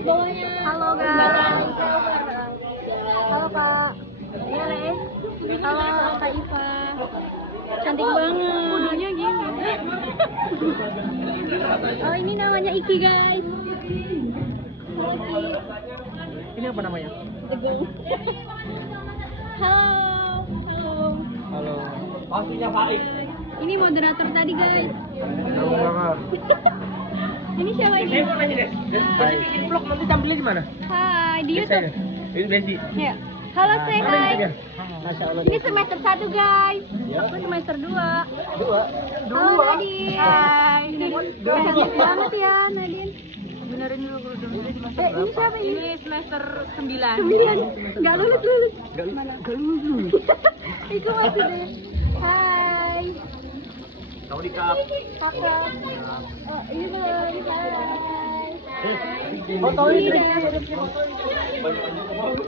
Halo guys. Halo Kak. Iya Le. Halo Kak Iva. Cantik banget. Kudunya gini. Oh ini namanya Iki guys. Halo Iki. Ini apa namanya? Teguh. Halo. Halo. Halo. Pastinya Faik. Ini moderator tadi guys. Tahu banget. Ini siapa ini? Saya mau nanya deh. Hai. Bikin vlog nanti tampilnya di mana? Hai di YouTube. Ini Besi. Ya. Halo say guys. Masya Allah. Ini semester 1 guys. Ya. Aku semester 2. Dua. Halo Nadine. Hai. Cantik banget ya Nadine. Benerin dulu kerudungnya di Ini siapa ini? Ini semester 9. 9. Enggak lulus. Gak lulus. Itu masih deh. Hai. Tahu di kap. Kakak. Oh, ini hai. Fotoin.